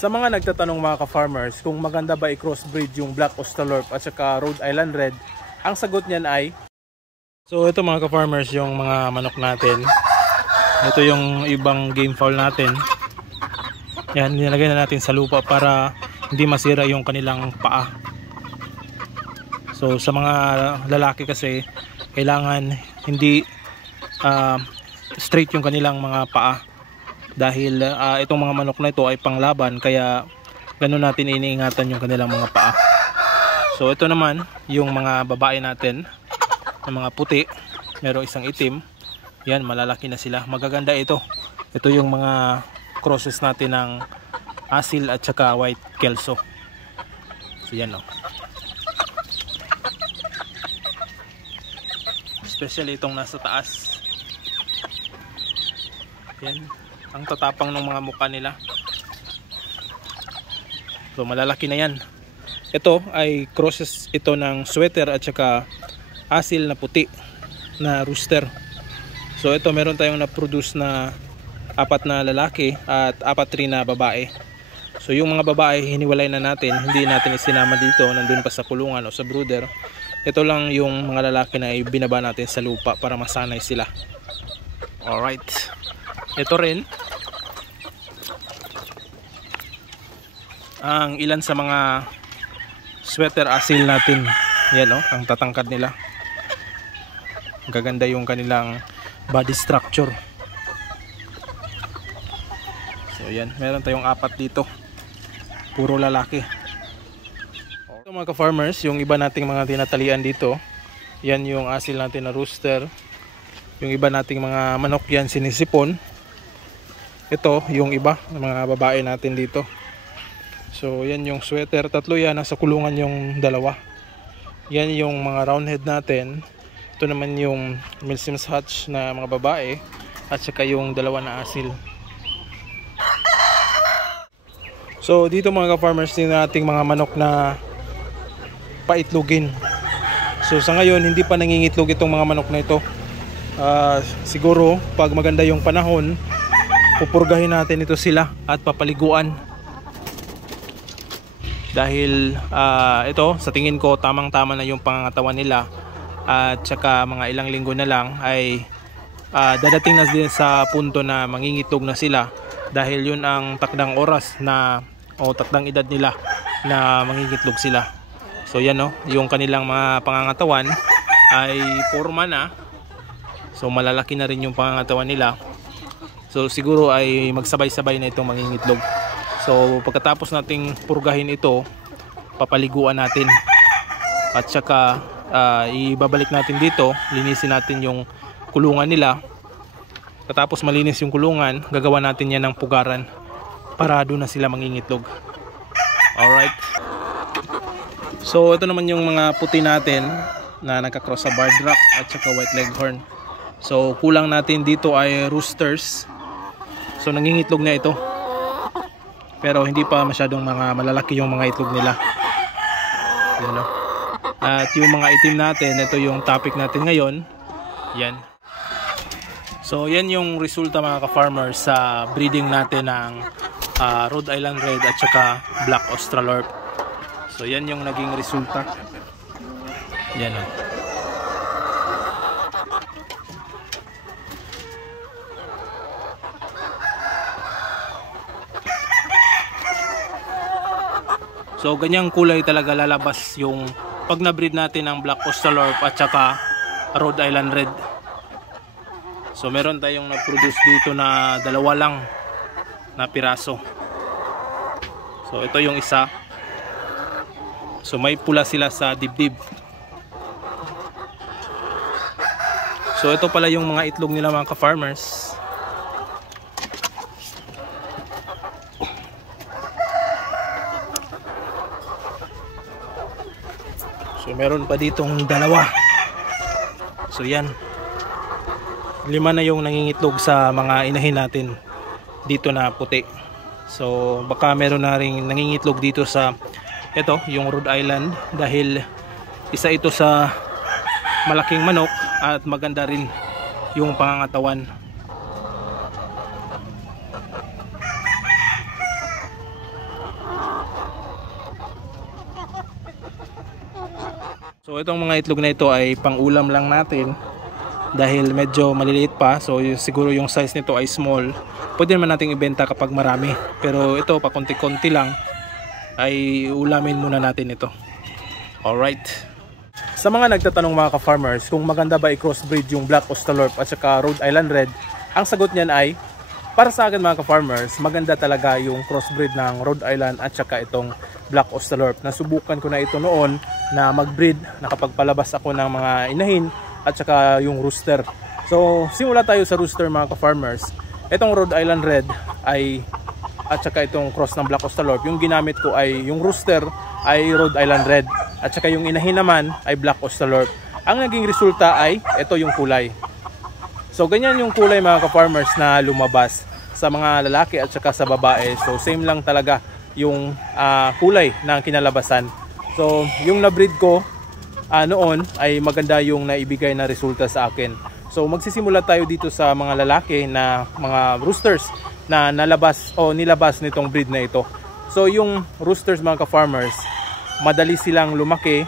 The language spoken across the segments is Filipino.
Sa mga nagtatanong mga ka-farmers kung maganda ba i-crossbreed yung Black Australorp at saka Rhode Island Red, ang sagot niyan ay so ito mga ka-farmers yung mga manok natin. Ito yung ibang game fowl natin. Yan, nilagay na natin sa lupa para hindi masira yung kanilang paa. So sa mga lalaki kasi kailangan hindi straight yung kanilang mga paa. Dahil itong mga manok na ito ay panglaban, kaya ganun natin iniingatan yung kanilang mga paa. So ito naman yung mga babae natin ng mga puti, merong isang itim. Yan, malalaki na sila, magaganda ito. Ito yung mga crosses natin ng asil at saka white kelso. So yan o, especially itong nasa taas. Yan, ang tatapang ng mga mukha nila. So malalaki na yan. Ito ay crosses ito ng sweater at saka asil na puti na rooster. So ito meron tayong na-produce na 4 na lalaki at 4 rin na babae. So yung mga babae hiniwalay na natin, hindi natin isinama dito, nandun pa sa kulungan o sa brooder. Ito lang yung mga lalaki na ibinaba natin sa lupa para masanay sila. Alright, ito rin ang ilan sa mga sweater asil natin. Yan o, ang tatangkad nila. Gaganda yung kanilang body structure. So yan, meron tayong 4 dito, puro lalaki. Ito mga ka-farmers, yung iba nating mga tinatalian dito, yan yung asil natin na rooster. Yung iba nating mga manok yan sinisipon. Ito yung iba, mga babae natin dito. So yan yung sweater, 3 yan, nasa kulungan yung 2. Yan yung mga roundhead natin. Ito naman yung Milsim's Hatch na mga babae at saka yung 2 na asil. So dito mga ka-farmers, din nating mga manok na paitlogin. So sa ngayon hindi pa nangingitlog itong mga manok na ito. Siguro pag maganda yung panahon, pupurgahin natin ito sila at papaliguan. Dahil ito sa tingin ko tamang-tama na yung pangangatawan nila, at saka mga ilang linggo na lang ay dadating na din sa punto na mangingitlog na sila, dahil yun ang takdang oras na o takdang edad nila na mangingitlog sila. So yan o, yung kanilang mga pangangatawan ay forma na. So malalaki na rin yung pangangatawan nila. So siguro ay magsabay-sabay na itong mangingitlog. So pagkatapos nating purgahin ito, papaliguan natin at saka ibabalik natin dito, linisin natin yung kulungan nila. Katapos malinis yung kulungan, gagawa natin yan ng pugaran para doon na sila mangingitlog. Alright, so ito naman yung mga puti natin na nagka-cross sa barred rock at saka white leghorn. So kulang natin dito ay roosters. So nangingitlog na ito, pero hindi pa masyadong mga malalaki yung mga itlog nila. Yan o. At yung mga itim natin, ito yung topic natin ngayon. Yan. So yan yung resulta mga ka-farmers sa breeding natin ng Rhode Island Red at saka Black Australorp. So yan yung naging resulta. Yan o. So ganyang kulay talaga lalabas yung pag na-breed natin ng Black Australorp at saka Rhode Island Red. So meron tayong na-produce dito na 2 lang na piraso. So ito yung isa. So may pula sila sa dibdib. So ito pala yung mga itlog nila mga ka-farmers. So meron pa ditong 2. So yan, 5 na yung nangingitlog sa mga inahin natin dito na puti. So baka meron na rin nangingitlog dito sa ito, yung Rhode Island, dahil isa ito sa malaking manok at maganda rin yung pangangatawan. So itong mga itlog na ito ay pang-ulam lang natin dahil medyo maliliit pa. So siguro yung size nito ay small. Pwede naman nating ibenta kapag marami. Pero ito pa konti-konti lang ay ulamin muna natin ito. Alright. Sa mga nagtatanong mga ka-farmers kung maganda ba i-crossbreed yung Black Austalorp at saka Rhode Island Red, ang sagot niyan ay para sa akin mga ka-farmers, maganda talaga yung crossbreed ng Rhode Island at saka itong Black Austalorp. Nasubukan ko na ito noon na mag-breed, nakapagpalabas ako ng mga inahin at saka yung rooster. So simula tayo sa rooster mga ka-farmers. Itong Rhode Island Red ay at saka itong cross ng Black Austalorp, yung ginamit ko ay yung rooster ay Rhode Island Red at saka yung inahin naman ay Black Austalorp. Ang naging resulta ay ito yung kulay. So ganyan yung kulay mga ka-farmers na lumabas sa mga lalaki at saka sa babae. So same lang talaga yung kulay ng kinalabasan. So yung na-breed ko noon ay maganda yung naibigay na resulta sa akin. So magsisimula tayo dito sa mga lalaki na mga roosters na nalabas o nilabas nitong breed na ito. So yung roosters mga ka-farmers, madali silang lumaki,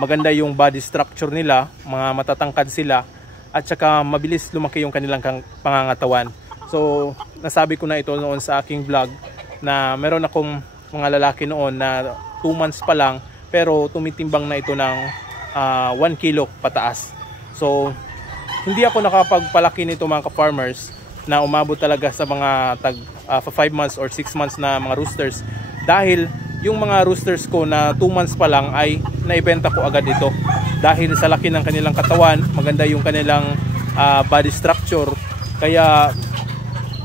maganda yung body structure nila, mga matatangkad sila at saka mabilis lumaki yung kanilang pangangatawan. So nasabi ko na ito noon sa aking vlog na meron akong mga lalaki noon na 2 months pa lang pero tumitimbang na ito ng 1 kilo pataas. So hindi ako nakapagpalaki nito mga ka-farmers na umabot talaga sa mga 5 months or 6 months na mga roosters dahil yung mga roosters ko na 2 months pa lang ay naibenta ko agad ito dahil sa laki ng kanilang katawan, maganda yung kanilang body structure, kaya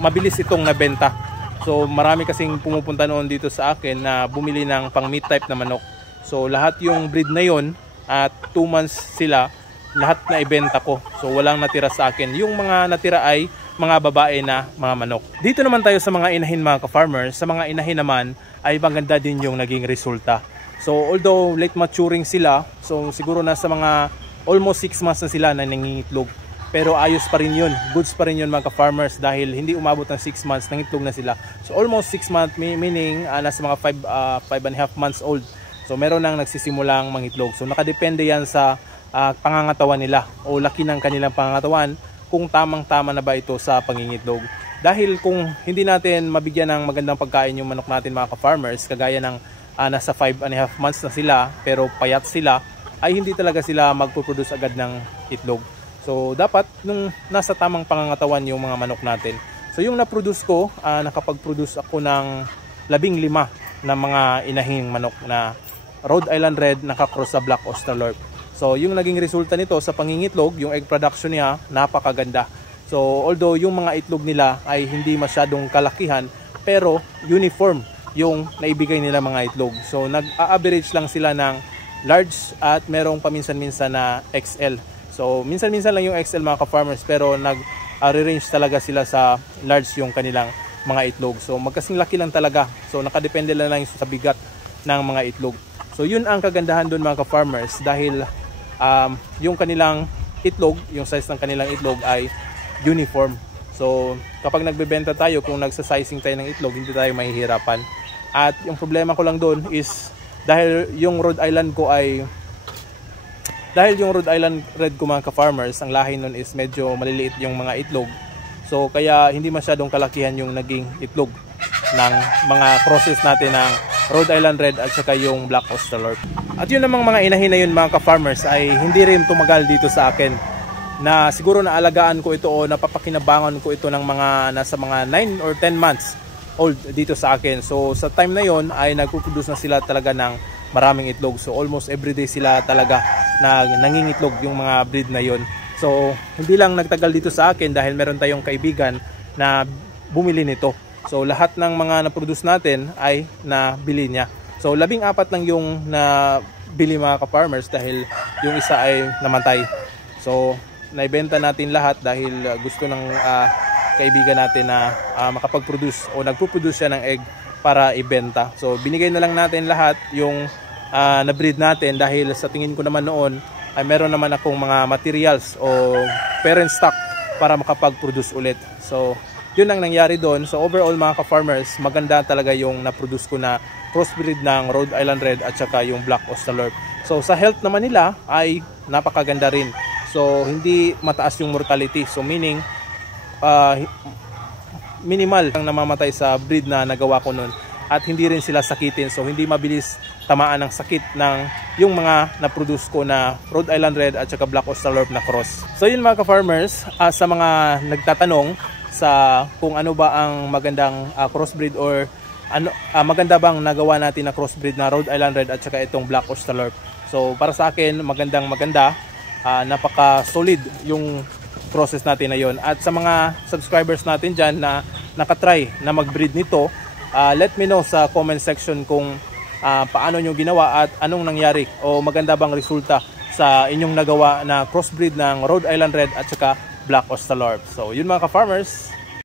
mabilis itong nabenta. So marami kasing pumupunta noon dito sa akin na bumili ng pang meat type na manok. So lahat yung breed na yon at 2 months sila, lahat na ibenta ko. So walang natira sa akin. Yung mga natira ay mga babae na mga manok. Dito naman tayo sa mga inahin mga ka-farmers. Sa mga inahin naman ay maganda din yung naging resulta. So although late maturing sila, so siguro nasa mga almost 6 months na sila na nangingitlog. Pero ayos pa rin yun, goods pa rin yun mga ka-farmers dahil hindi umabot ng 6 months, nangitlog na sila. So almost 6 months, meaning nasa mga 5.5 months old. So meron nang nagsisimulang mangitlog. So nakadepende yan sa pangangatawan nila o laki ng kanilang pangangatawan kung tamang-tama na ba ito sa pangingitlog. Dahil kung hindi natin mabigyan ng magandang pagkain yung manok natin mga ka-farmers, kagaya ng nasa 5.5 months na sila pero payat sila, ay hindi talaga sila magpuproduce agad ng itlog. So dapat nung nasa tamang pangangatawan yung mga manok natin. So yung na-produce ko, nakapag-produce ako ng 15 na mga inahing manok na Rhode Island Red nakakross sa Black Austalorp. So yung naging resulta nito sa pangingitlog, yung egg production niya napakaganda. So although yung mga itlog nila ay hindi masyadong kalakihan, pero uniform yung naibigay nila mga itlog. So nag-average lang sila ng large at merong paminsan-minsan na XL. So minsan-minsan lang yung XL mga ka-farmers, pero nag-range talaga sila sa large yung kanilang mga itlog. So magkasing laki lang talaga. So nakadepende lang sa bigat ng mga itlog. So yun ang kagandahan doon mga ka-farmers dahil yung kanilang itlog, yung size ng kanilang itlog ay uniform. So kapag nagbebenta tayo, kung nagsasizing tayo ng itlog, hindi tayo mahihirapan. At yung problema ko lang doon is dahil yung Rhode Island Red ko mga ka-farmers, ang lahi nun is medyo maliliit yung mga itlog. So kaya hindi masyadong kalakihan yung naging itlog ng mga crosses natin ng Rhode Island Red at saka yung Black Austalorp. At yun namang mga inahin na yun mga ka-farmers ay hindi rin tumagal dito sa akin, na siguro naalagaan ko ito o napapakinabangan ko ito ng mga nasa mga 9 or 10 months old dito sa akin. So sa time na yon ay nagpo-produce na sila talaga ng maraming itlog. So almost everyday sila talaga na nangingitlog yung mga breed na yon. So hindi lang nagtagal dito sa akin dahil meron tayong kaibigan na bumili nito. So lahat ng mga na-produce natin ay nabili niya. So 14 lang yung nabili mga ka-farmers dahil yung isa ay namatay. So naibenta natin lahat dahil gusto ng kaibigan natin na makapag-produce o nagpo-produce siya ng egg para ibenta. So binigay na lang natin lahat yung na-breed natin dahil sa tingin ko naman noon ay meron naman akong mga materials o parent stock para makapag-produce ulit. So yun ang nangyari doon. So overall mga ka-farmers, maganda talaga yung na-produce ko na crossbreed ng Rhode Island Red at saka yung Black Austalorp. So sa health naman nila ay napakaganda rin. So hindi mataas yung mortality. So meaning minimal ang namamatay sa breed na nagawa ko nun. At hindi rin sila sakitin. So hindi mabilis tamaan ng sakit ng yung mga na-produce ko na Rhode Island Red at saka Black Australorp na cross. So yun mga ka-farmers, sa mga nagtatanong sa kung ano ba ang magandang crossbreed or ano, maganda bang nagawa natin na crossbreed na Rhode Island Red at saka itong Black Australorp. So para sa akin maganda, napaka solid yung process natin na yon. At sa mga subscribers natin dyan na nakatry na mag-breed nito, let me know sa comment section kung paano nyo ginawa at anong nangyari o maganda bang resulta sa inyong nagawa na crossbreed ng Rhode Island Red at saka Black Australorp. So yun mga ka-farmers,